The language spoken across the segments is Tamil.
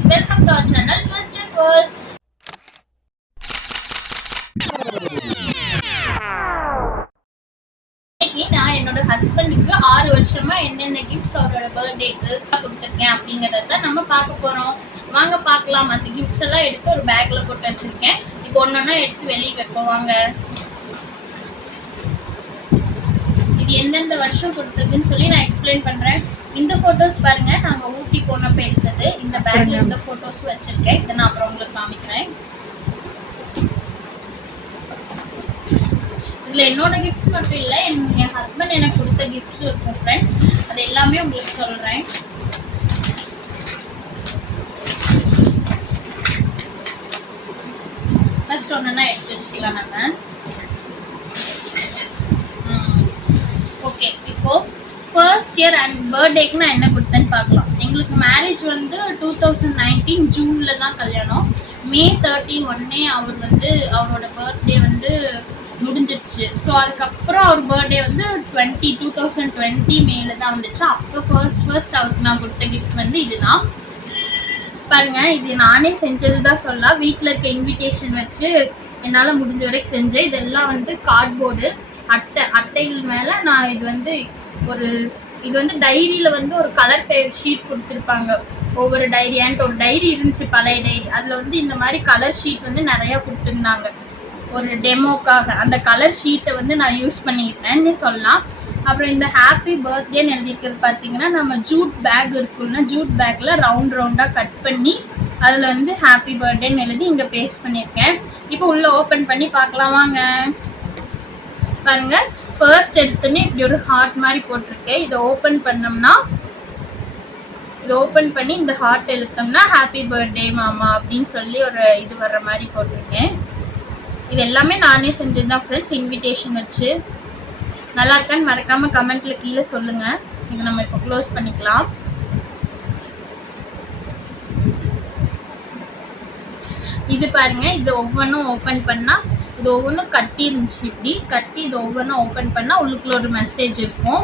welcome to our channel Twist and World. இன்னைக்கு நான் என்னோட ஹஸ்பண்டுக்கு 6 வருஷமா என்னென்ன கிஃப்ட்ஸ் அவரோட பர்த்டேக்கு கொடுத்துருக்கேன் அப்படிங்கறத நம்ம பார்க்க போறோம். வாங்க பார்க்கலாம். அந்த கிஃப்ட்ஸ் எல்லாம் எடுத்து ஒரு பேக்ல போட்டு வச்சிருக்கேன். இப்போ ஒன்னொன்னா எடுத்து வெளியே வைப்போம் வாங்க. இது எந்தெந்த வருஷம் கொடுத்ததுன்னு சொல்லி நான் எக்ஸ்பிளைன் பண்றேன். இந்த போட்டோஸ் பாருங்க, நாங்க ஊட்டி போனப்ப எடுத்தது. இந்த பேக்ல இந்த போட்டோஸ் வச்சிருக்கேன். இதை நான் அப்புறம் உங்களுக்கு காமிக்கிறேன். இதுல என்னோட கிஃப்ட் மட்டும் இல்ல, என் ஹஸ்பண்ட் எனக்கு கொடுத்த கிஃப்ட்ஸும் இருக்கும் ஃப்ரெண்ட்ஸ். அது எல்லாமே உங்களுக்கு சொல்றேன். ஃபர்ஸ்ட் ஒன்னா எடுத்து வச்சுக்கலாம் நம்ம. ஓகே, இப்போ ஃபர்ஸ்ட் இயர் அண்ட் பர்த்டேக்கு நான் என்ன கொடுத்தேன்னு பார்க்கலாம். எங்களுக்கு மேரேஜ் வந்து 2019 ஜூன்ல தான் கல்யாணம். மே 31 அவர் வந்து அவரோட பர்த்டே வந்து முடிஞ்சிடுச்சு. ஸோ அதுக்கப்புறம் அவர் பர்த்டே வந்து 2020 மேல தான் வந்துச்சு. அப்போ ஃபர்ஸ்ட் அவருக்கு நான் கொடுத்த கிஃப்ட் வந்து இதுதான் பாருங்க. இது நானே செஞ்சது தான் சொல்லலாம். வீட்டில் இருக்க இன்விடேஷன் வச்சு என்னால் முடிஞ்ச வரைக்கும் செஞ்சேன். இதெல்லாம் வந்து கார்ட்போர்டு அட்டைகள் மேலே நான் இது வந்து டைரியில வந்து ஒரு கலர் ஷீட் கொடுத்துருப்பாங்க. ஒவ்வொரு டைரி என்கிட்ட ஒரு டைரி இருந்துச்சு, பழைய டைரி. அதில் வந்து இந்த மாதிரி கலர் ஷீட் வந்து நிறையா கொடுத்துருந்தாங்க ஒரு டெமோக்காக. அந்த கலர் ஷீட்டை வந்து நான் யூஸ் பண்ணிக்கிட்டேன்னு சொல்லலாம். அப்புறம் இந்த ஹாப்பி பர்த்டேன்னு எழுதிக்கிறது பார்த்தீங்கன்னா, நம்ம ஜூட் பேக் இருக்குன்னா ஜூட் பேக்கில் ரவுண்டாக கட் பண்ணி அதில் வந்து ஹாப்பி பர்த்டேன்னு எழுதி இங்கே பேஸ்ட் பண்ணியிருக்கேன். இப்போ உள்ளே ஓப்பன் பண்ணி பார்க்கலாம் வாங்க. பாருங்க, ஃபர்ஸ்ட் எடுத்தோன்னே இப்படி ஒரு ஹார்ட் மாதிரி போட்டிருக்கேன். இதை ஓப்பன் பண்ணி இந்த ஹார்ட் எழுத்தோம்னா ஹாப்பி பர்த்டே மாமா அப்படின்னு சொல்லி ஒரு இது வர்ற மாதிரி போட்டிருக்கேன். இது எல்லாமே நானே செஞ்சது தான் ஃப்ரெண்ட்ஸ், இன்விடேஷன் வச்சு. நல்லா இருக்கான்னு மறக்காம கமெண்ட்ல கீழே சொல்லுங்க. இதை நம்ம இப்போ க்ளோஸ் பண்ணிக்கலாம். இது பாருங்க, இது ஒவ்வொன்றும் ஓப்பன் பண்ணா இது ஒவ்வொன்றும் கட்டி இருந்துச்சு. இப்படி கட்டி இது ஒவ்வொன்றும் ஓப்பன் பண்ணால் உள்ளுக்குள்ள ஒரு மெசேஜ் இருக்கும்.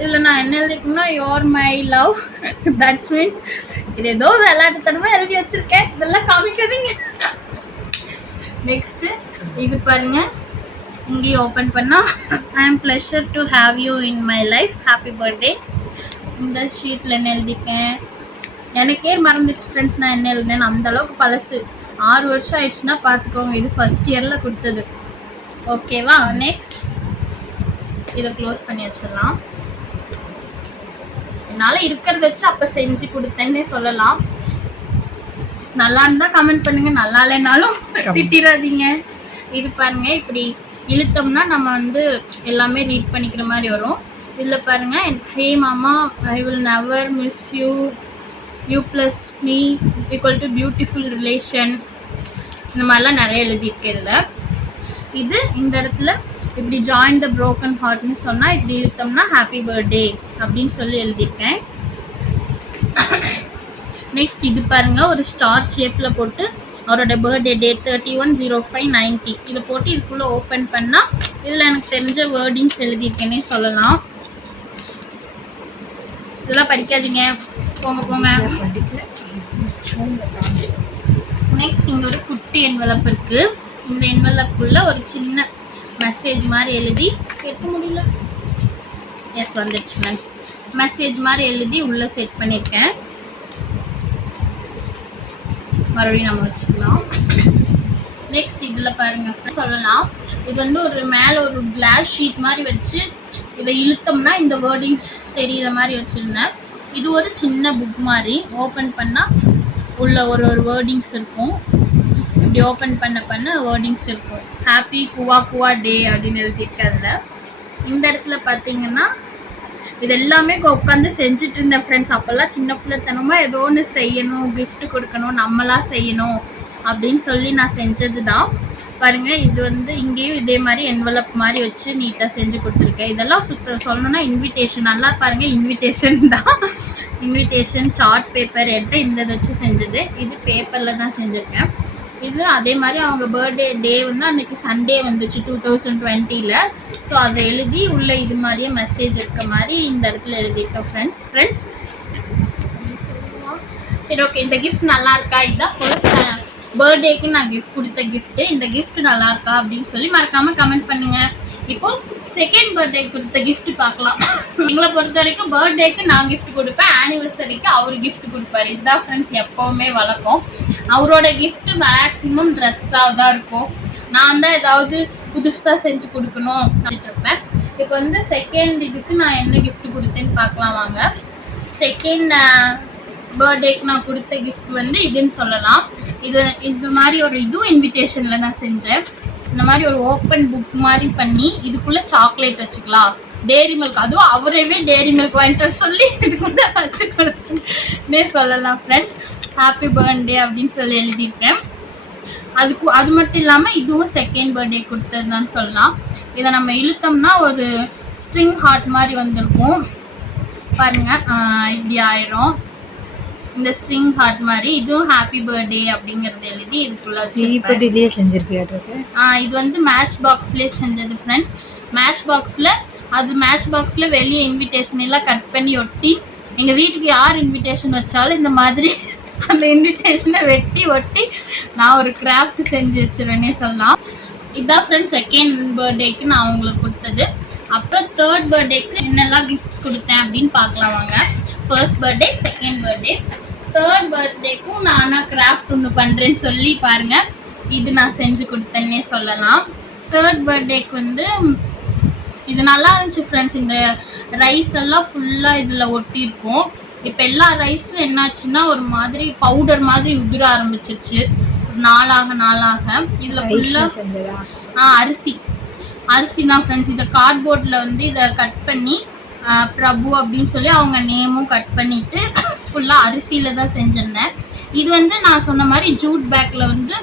இதில் நான் என்ன எழுதிக்கணும்னா, your my love, that's means இது ஏதோ ஒரு விளையாட்டுத்தனமாக எழுதி வச்சிருக்கேன். இதெல்லாம் காமிக்காதீங்க. நெக்ஸ்ட்டு இது பாருங்க, இங்கேயும் ஓப்பன் பண்ணால் ஐ ஆம் pleasure to have you in my life, happy birthday. இந்த ஷீட்டில் என்ன எழுதிக்கேன் எனக்கே மறந்துச்சு ஃப்ரெண்ட்ஸ், நான் என்ன எழுதினேன். அந்தளவுக்கு பழசு. 6 வருஷம் ஆயிடுச்சுன்னா பார்த்துக்கோங்க. இது ஃபர்ஸ்ட் இயரில் கொடுத்தது. ஓகேவா, நெக்ஸ்ட் இதை க்ளோஸ் பண்ணி வச்சிடலாம். என்னால் இருக்கிறத வச்சு அப்போ செஞ்சு கொடுத்தேன்னே சொல்லலாம். நல்லா இருந்தால் கமெண்ட் பண்ணுங்க, நல்லா இல்லைனாலும் திட்டிடாதீங்க. இது பாருங்க, இப்படி இழுத்தோம்னா நம்ம வந்து எல்லாமே ரீட் பண்ணிக்கிற மாதிரி வரும். இதில் பாருங்க, ஹே மாமா, I will never miss you, you plus me equal to beautiful relation, இந்த மாதிரிலாம் நிறைய எழுதியிருக்கேன்ல. இது இந்த இடத்துல இப்படி ஜாயின் த ப்ரோக்கன் ஹார்ட்னு சொன்னால் இப்படி இழுத்தோம்னா ஹாப்பி பர்த்டே அப்படின்னு சொல்லி எழுதியிருக்கேன். நெக்ஸ்ட் இது பாருங்க, ஒரு ஸ்டார் ஷேப்பில் போட்டு அவரோட பர்த்டே டேட் 31/05/90 இதை போட்டு இதுக்குள்ளே ஓப்பன் பண்ணால் இதில் எனக்கு தெரிஞ்ச வேர்டிங்ஸ் எழுதியிருக்கேன்னே சொல்லலாம். இதெல்லாம் படிக்காதீங்க, போங்க. நெக்ஸ்ட் இங்கே ஒரு குட்டி என்வலப் இருக்குது. இந்த என்வலப்புக்குள்ளே ஒரு சின்ன மெசேஜ் மாதிரி எழுதி, எடுக்க முடியல, எஸ் வந்துடுச்சு ஃப்ரெண்ட்ஸ். மெசேஜ் மாதிரி எழுதி உள்ளே செட் பண்ணியிருக்கேன். மறுபடியும் நம்ம வச்சுக்கலாம். நெக்ஸ்ட் இதில் பாருங்கள் சொல்லலாம், இது வந்து ஒரு மேலே ஒரு கிளாஸ் ஷீட் மாதிரி வச்சு இதை இழுத்தோம்னா இந்த வேர்டிங்ஸ் தெரிகிற மாதிரி வச்சுருந்தேன். இது ஒரு சின்ன புக் மாதிரி. ஓப்பன் பண்ணால் உள்ள ஒரு வேர்டிங்ஸ் இருக்கும். இப்படி ஓப்பன் பண்ண வேர்டிங்ஸ் இருக்கும். ஹாப்பி குவா டே அப்படின்னு எழுதியிருக்காதுல. இந்த இடத்துல பார்த்தீங்கன்னா இது எல்லாமே உட்காந்து செஞ்சுட்டு இருந்தேன் ஃப்ரெண்ட்ஸ். அப்போல்லாம் சின்ன பிள்ளைத்தனமாக ஏதோ ஒன்று செய்யணும், கிஃப்ட் கொடுக்கணும், நம்மளாக செய்யணும் அப்படின்னு சொல்லி நான் செஞ்சது தான். பாருங்கள், இது வந்து இங்கேயும் இதே மாதிரி என்வலப் மாதிரி வச்சு நீட்டாக செஞ்சு கொடுத்துருக்கேன். இதெல்லாம் சொல்லணும்னா இன்விடேஷன். நல்லா பாருங்கள், இன்விடேஷன் தான். இன்விடேஷன் சார்ட் பேப்பர் எடுத்து இந்த வச்சு செஞ்சது. இது பேப்பரில் தான் செஞ்சுருக்கேன். இது அதே மாதிரி அவங்க பர்த்டே டே வந்து அன்றைக்கி சண்டே வந்துச்சு 2020. ஸோ அதை எழுதி உள்ளே இது மாதிரியே மெசேஜ் இருக்க மாதிரி இந்த இடத்துல எழுதியிருக்கேன் ஃப்ரெண்ட்ஸ். சரி ஓகே, இந்த கிஃப்ட் நல்லா இருக்கா, இதுதான் ஃபர்ஸ்ட் பர்த்டேக்கு நான் கிஃப்ட் கொடுத்த கிஃப்ட், இந்த கிஃப்ட் நல்லா இருக்கா அப்படின்னு சொல்லி மறக்காம கமெண்ட் பண்ணுங்க. இப்போ செகண்ட் பர்த்டே கொடுத்த கிஃப்ட் பார்க்கலாம். எங்களை பொறுத்த வரைக்கும் பர்த்டேக்கு நான் கிஃப்ட் கொடுப்பேன், ஆனிவர்சரிக்கு அவர் கிஃப்ட் கொடுப்பாரு. இதுதான் ஃப்ரெண்ட்ஸ் எப்பவுமே வழக்கம். அவரோட கிஃப்ட் மேக்ஸிமம் ட்ரெஸ்ஸாக தான் இருக்கும். நான் தான் ஏதாவது புதுசாக செஞ்சு கொடுக்கணும் அப்படின்ட்டு இருப்பேன். இப்போ வந்து செகண்ட் இதுக்கு நான் என்ன கிஃப்ட் கொடுத்தேன்னு பார்க்கலாம் வாங்க. செகண்ட் பர்த்டேக்கு நான் கொடுத்த கிஃப்ட் வந்து இதுன்னு சொல்லலாம். இந்த மாதிரி ஒரு இதுவும் இன்விடேஷனில் நான் செஞ்சேன். இந்த மாதிரி ஒரு ஓப்பன் புக் மாதிரி பண்ணி இதுக்குள்ளே சாக்லேட் வச்சுக்கலாம், டேரி மில்க், அதுவும் அவரவே டேரி மில்க் வாங்கிட்டு சொல்லி இதுக்குள்ளே வச்சு கொடுத்தேன்னே சொல்லலாம் ஃப்ரெண்ட்ஸ். ஹாப்பி பர்த்டே அப்படின்னு சொல்லி எழுதியிருக்கேன். அது மட்டும் இல்லாமல் இதுவும் செகண்ட் பர்த்டே கொடுத்ததுதான் சொல்லலாம். இதை நம்ம இழுத்தோம்னா ஒரு ஸ்ட்ரிங் ஹார்ட் மாதிரி வந்திருக்கும் பாருங்க, இப்படி ஆயிரும். இந்த ஸ்ட்ரிங் ஹார்ட் மாதிரி இதுவும் ஹாப்பி பர்த்டே அப்படிங்கறது எழுதி இதுக்குள்ள செஞ்சிருக்கேன். இது வந்து மேட்ச் பாக்ஸ்லேயே செஞ்சது ஃப்ரெண்ட்ஸ். மேட்ச் பாக்ஸ்ல வெளியே இன்விடேஷன் எல்லாம் கட் பண்ணி ஒட்டி, எங்கள் வீட்டுக்கு யார் இன்விடேஷன் வச்சாலும் இந்த மாதிரி அந்த இன்விடேஷனை வெட்டி ஒட்டி நான் ஒரு கிராஃப்ட் செஞ்சு வச்சிருவேன்னே சொல்லலாம். இதான் ஃப்ரெண்ட்ஸ் செகண்ட் பர்த்டேக்கு நான் உங்களுக்கு கொடுத்தது. அப்புறம் தேர்ட் பர்த்டேக்கு என்னெல்லாம் கிஃப்ட்ஸ் கொடுத்தேன் அப்படின்னு பார்க்கலாம் வாங்க. First birthday, second birthday, third பர்த்டேக்கும் நான் கிராஃப்ட் ஒன்று பண்ணுறேன்னு சொல்லி பாருங்க, இது நான் செஞ்சு கொடுத்தேன்னே சொல்லலாம். தேர்ட் பர்த்டேக்கு வந்து இது நல்லா இருந்துச்சு ஃப்ரெண்ட்ஸ். இந்த ரைஸ் எல்லாம் ஃபுல்லாக இதில் ஒட்டியிருக்கும். இப்போ எல்லா ரைஸும் என்னாச்சுன்னா ஒரு மாதிரி பவுடர் மாதிரி உதிர ஆரம்பிச்சிருச்சு நாளாக. இதில் ஃபுல்லாக அரிசி தான் ஃப்ரெண்ட்ஸ். இதை கார்ட்போர்டில் வந்து இதை கட் பண்ணி பிரபு அப்படின்னு சொல்லி அவங்க நேமும் கட் பண்ணிவிட்டு ஃபுல்லாக அரிசியில் தான் செஞ்சிருந்தேன். இது வந்து நான் சொன்ன மாதிரி ஜூட் பேக்கில் வந்து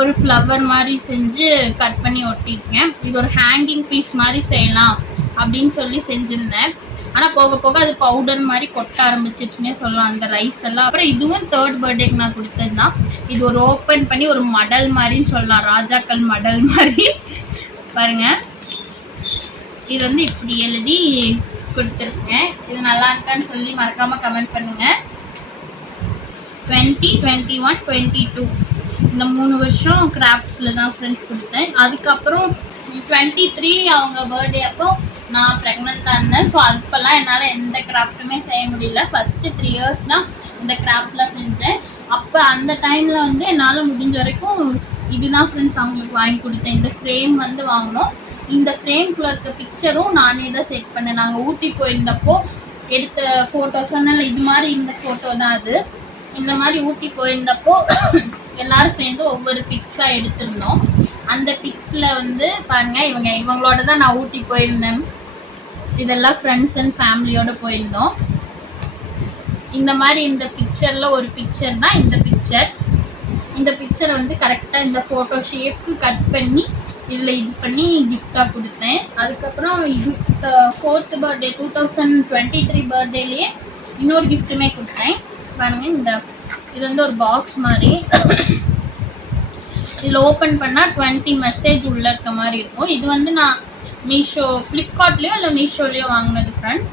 ஒரு ஃப்ளவர் மாதிரி செஞ்சு கட் பண்ணி ஒட்டியிருக்கேன். இது ஒரு ஹேங்கிங் பீஸ் மாதிரி செய்யலாம் அப்படின்னு சொல்லி செஞ்சுருந்தேன். ஆனால் போக போக அது பவுடர் மாதிரி கொட்ட ஆரம்பிச்சிச்சுன்னே சொல்லலாம் அந்த ரைஸ் எல்லாம். அப்புறம் இதுவும் தேர்ட் பர்த்டேக்கு நான் கொடுத்தது தான். இது ஒரு ஓப்பன் பண்ணி ஒரு மடல் மாதிரின்னு சொல்லலாம், ராஜாக்கள் மடல் மாதிரி பாருங்க. இது வந்து இப்படி எழுதி கொடுத்துருக்கேன். இது நல்லா இருக்கான்னு சொல்லி மறக்காமல் கமெண்ட் பண்ணுங்கள். 20, 21, 22 இந்த 3 வருஷம் கிராஃப்ட்ஸில் தான் ஃப்ரெண்ட்ஸ் கொடுத்தேன். அதுக்கப்புறம் 23 அவங்க பர்த்டே அப்போ நான் ப்ரெக்னெண்ட்டாக இருந்தேன். ஸோ அப்போல்லாம் என்னால் எந்த கிராஃப்ட்டுமே செய்ய முடியல. ஃபஸ்ட்டு 3 years தான் இந்த கிராஃப்ட்லாம் செஞ்சேன். அப்போ அந்த டைமில் வந்து என்னால் முடிஞ்ச வரைக்கும் இதுதான் ஃப்ரெண்ட்ஸ் அவங்களுக்கு வாங்கி கொடுத்தேன். இந்த ஃப்ரேம் வந்து வாங்கினோம். இந்த ஃப்ரேம்குள்ளே இருக்க பிக்சரும் நானே தான் செட் பண்ணேன். நாங்கள் ஊட்டி போயிருந்தப்போ எடுத்த ஃபோட்டோ சொன்னால இது மாதிரி இந்த ஃபோட்டோ தான் அது. இந்த மாதிரி ஊட்டி போயிருந்தப்போ எல்லாரும் சேர்ந்து ஒவ்வொரு பிக்ஸாக எடுத்திருந்தோம். அந்த பிக்ஸில் வந்து பாருங்கள், இவங்களோட தான் நான் ஊட்டி போயிருந்தேன். இதெல்லாம் ஃப்ரெண்ட்ஸ் அண்ட் ஃபேமிலியோடு போயிருந்தோம். இந்த மாதிரி இந்த பிக்சரில் ஒரு பிக்சர் தான் இந்த பிக்சர். இந்த பிக்சரை வந்து கரெக்டாக இந்த ஃபோட்டோ ஷேப்புக்கு கட் பண்ணி இதில் இது பண்ணி கிஃப்டாக கொடுத்தேன். அதுக்கப்புறம் இது 4th பர்த்டே 2023 பர்த்டேலேயே இன்னொரு கிஃப்ட்டுமே கொடுத்தேன் பாருங்கள். இது வந்து ஒரு பாக்ஸ் மாதிரி, இதில் ஓப்பன் பண்ணால் 20 மெசேஜ் உள்ள இருக்க மாதிரி இருக்கும். இது வந்து நான் ஃப்ளிப்கார்ட்லேயோ இல்லை மீஷோலேயோ வாங்கினது ஃப்ரெண்ட்ஸ்.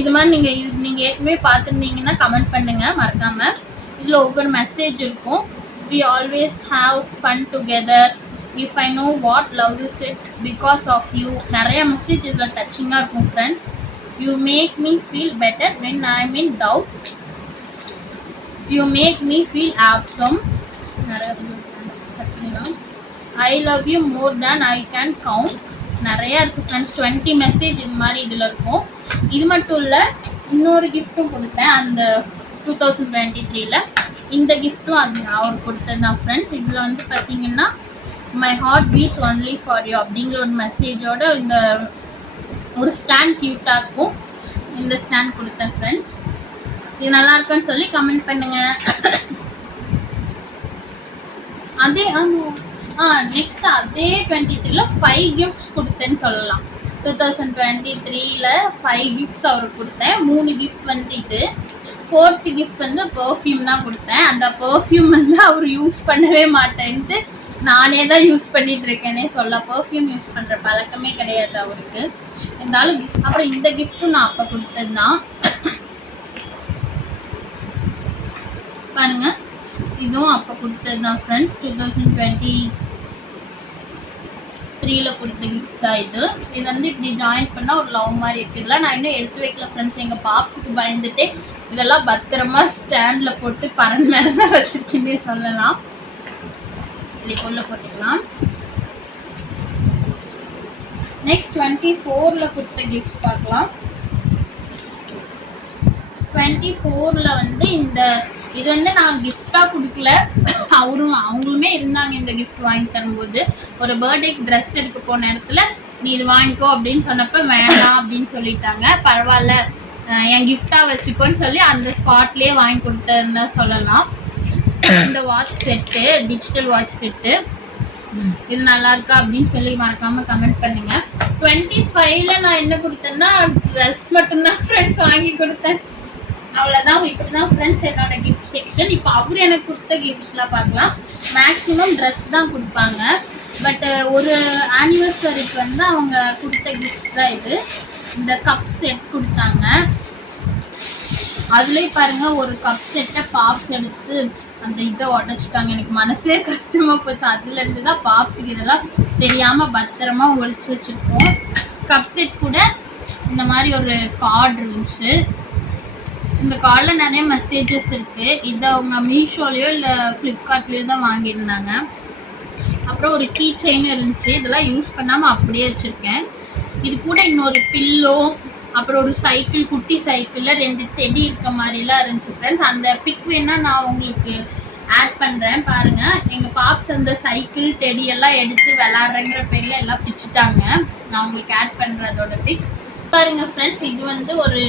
இது மாதிரி நீங்கள் ஏற்கனவே பார்த்துருந்தீங்கன்னா கமெண்ட் பண்ணுங்கள் மறக்காமல். இதில் ஒவ்வொரு மெசேஜ் இருக்கும். We always have fun together. If I know what love is it because of you. நிறைய மெசேஜ் இதில் டச்சிங்காக இருக்கும் friends. You make me feel better when I'm in doubt. You make me feel awesome. I love you more than I can count. நிறையா இருக்குது ஃப்ரெண்ட்ஸ். 20 மெசேஜ் இது மாதிரி இதில் இருக்கும். இது மட்டும் இல்லை, இன்னொரு கிஃப்ட்டும் கொடுத்தேன் அந்த 2023ல். இந்த கிஃப்ட்டும் அது அவர் கொடுத்தது தான் ஃப்ரெண்ட்ஸ். இதில் வந்து பார்த்தீங்கன்னா my heart beats only for you அப்படிங்கிற ஒரு மெசேஜோட இந்த ஒரு ஸ்டாண்ட் க்யூட்டாக இருக்கும். இந்த ஸ்டாண்ட் கொடுத்தேன் ஃப்ரெண்ட்ஸ். இது நல்லா இருக்குன்னு சொல்லி கமெண்ட் பண்ணுங்கள். அதே நெக்ஸ்ட் அதே 23ல் 5 கிஃப்ட்ஸ் கொடுத்தேன்னு சொல்லலாம். 2023ல் 5 கிஃப்ட்ஸ் அவருக்கு கொடுத்தேன். 3 கிஃப்ட் வந்து இது. 4th கிஃப்ட் வந்து பர்ஃப்யூம் தான் கொடுத்தேன். அந்த பர்ஃப்யூம் வந்து அவர் யூஸ் பண்ணவே மாட்டேன்ட்டு நானே தான் யூஸ் பண்ணிட்டு இருக்கேனே சொல்லலாம். பர்ஃப்யூம் யூஸ் பண்ணுற பழக்கமே கிடையாது அவருக்கு. இருந்தாலும் அப்புறம் இந்த கிஃப்ட்டும் நான் அப்போ கொடுத்தது தான். பாருங்க, இதுவும் அப்போ கொடுத்தது தான் ஃப்ரெண்ட்ஸ். 2023ல கொடுத்த கிஃப்ட் தான் இது. இது வந்து இப்படி ஜாயின் பண்ணால் ஒரு லவ் மாதிரி இருக்குதுல. நான் இன்னும் எடுத்து வைக்கல ஃப்ரெண்ட்ஸ். எங்கள் பாப்ஸுக்கு பயந்துட்டு இதெல்லாம் பத்திரமா ஸ்டாண்டில் போட்டு பரன் மேலே தான் வச்சுருக்கேன்னே சொல்லலாம். இதுக்குள்ளே போட்டுக்கலாம். நெக்ஸ்ட் 24ல கொடுத்த கிஃப்ட்ஸ் பார்க்கலாம். 24ல வந்து இது வந்து நான் கிஃப்டாக கொடுக்கல, அவங்களுமே இருந்தாங்க இந்த கிஃப்ட் வாங்கி தரும்போது. ஒரு பர்த்டேக்கு ட்ரெஸ் எடுக்க போன இடத்துல நீ இது வாங்கிக்கோ அப்படின்னு சொன்னப்போ வேண்டாம் அப்படின்னு சொல்லிட்டாங்க. பரவாயில்ல என் கிஃப்டாக வச்சுக்கோன்னு சொல்லி அந்த ஸ்பாட்லேயே வாங்கி கொடுத்தேன்னு தான் சொல்லலாம். இந்த watch set, digital watch set, இது நல்லா இருக்கா அப்படின்னு சொல்லி மறக்காம கமெண்ட் பண்ணுங்க. 25ல நான் என்ன கொடுத்தேன்னா ட்ரெஸ் மட்டும்தான் ஃப்ரெண்ட்ஸ் வாங்கி கொடுத்தேன். அவ்வளோதான். இப்படிதான் ஃப்ரெண்ட்ஸ் என்னோட கிஃப்ட் செக்ஷன். இப்போ அவர் எனக்கு கொடுத்த கிஃப்ட்ஸ்லாம் பார்க்கலாம். மேக்ஸிமம் ட்ரெஸ் தான் கொடுப்பாங்க. பட் ஒரு ஆனிவர்சரிக்கு வந்து அவங்க கொடுத்த கிஃப்ட்ஸ் தான் இது. இந்த கப் செட் கொடுத்தாங்க. அதுலேயே பாருங்க, ஒரு கப் செட்டை பாப்ஸ் எடுத்து அந்த இதை உடச்சிட்டாங்க. எனக்கு மனசே கஷ்டமாக போச்சு. அதுலேருந்து தான் பாப்ஸுக்கு இதெல்லாம் தெரியாமல் பத்திரமா ஒழிச்சு வச்சுருக்கோம். கப் செட் கூட இந்த மாதிரி ஒரு கார்டு இருந்துச்சு. இந்த கார்டில் நிறைய மெசேஜஸ் இருக்குது. இதை அவங்க மீஷோலையோ இல்லை ஃப்ளிப்கார்ட்லேயோ தான் வாங்கியிருந்தாங்க. அப்புறம் ஒரு கீ செயின் இருந்துச்சு. இதெல்லாம் யூஸ் பண்ணாமல் அப்படியே வச்சுருக்கேன். இது கூட இன்னொரு பில்லோ, அப்புறம் ஒரு சைக்கிள், குட்டி சைக்கிளில் 2 டெடி இருக்க மாதிரிலாம் இருந்துச்சு ஃப்ரெண்ட்ஸ். அந்த பிக் வேணால் நான் உங்களுக்கு ஆட் பண்ணுறேன் பாருங்கள். எங்கள் பாப்ஸ் அந்த சைக்கிள் டெடி எல்லாம் எடுத்து விளாட்றங்கிற பேரில் எல்லாம் பிச்சுட்டாங்க. நான் உங்களுக்கு ஆட் பண்ணுறேன் அதோட பிக்ஸ் பாருங்கள் ஃப்ரெண்ட்ஸ். இது வந்து ஒரு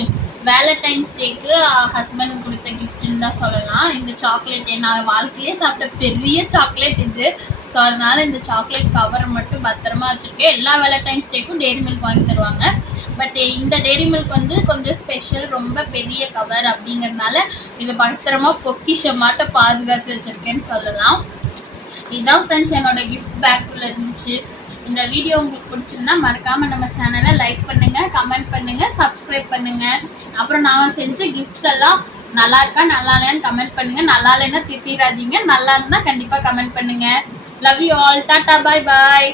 வேலண்டைன்ஸ் டேக்கு ஹஸ்பண்ட் கொடுத்த கிஃப்ட்னு தான் சொல்லலாம். இந்த சாக்லேட் நான் வாழ்க்கையிலே சாப்பிட்ட பெரிய சாக்லேட் இது. ஸோ அதனால் இந்த சாக்லேட் கவரை மட்டும் பத்திரமா வச்சுருக்கேன். எல்லா வேலண்டைன்ஸ் டேக்கும் டெய்ரி மில்க் வாங்கி தருவாங்க. பட் இந்த டெய்ரி மில்க் வந்து கொஞ்சம் ஸ்பெஷல், ரொம்ப பெரிய கவர் அப்படிங்கிறதுனால இது பத்திரமா பொக்கிஷமாட்ட பாதுகாத்து வச்சுருக்கேன்னு சொல்லலாம். இதுதான் ஃப்ரெண்ட்ஸ் என்னோட கிஃப்ட் பேக்குள்ள இருந்துச்சு. இந்த வீடியோ உங்களுக்கு பிடிச்சிருந்தா மறக்காமல் நம்ம சேனலை லைக் பண்ணுங்கள், கமெண்ட் பண்ணுங்கள், சப்ஸ்கிரைப் பண்ணுங்கள். அப்புறம் நான் செஞ்ச கிஃப்ட்ஸ் எல்லாம் நல்லா இருக்கா நல்லா இல்லையான்னு கமெண்ட் பண்ணுங்கள். நல்லா இல்லைன்னா திட்டிடாதீங்க, நல்லா இருந்தால் கண்டிப்பாக கமெண்ட் பண்ணுங்கள். Love you all. Tata, bye bye.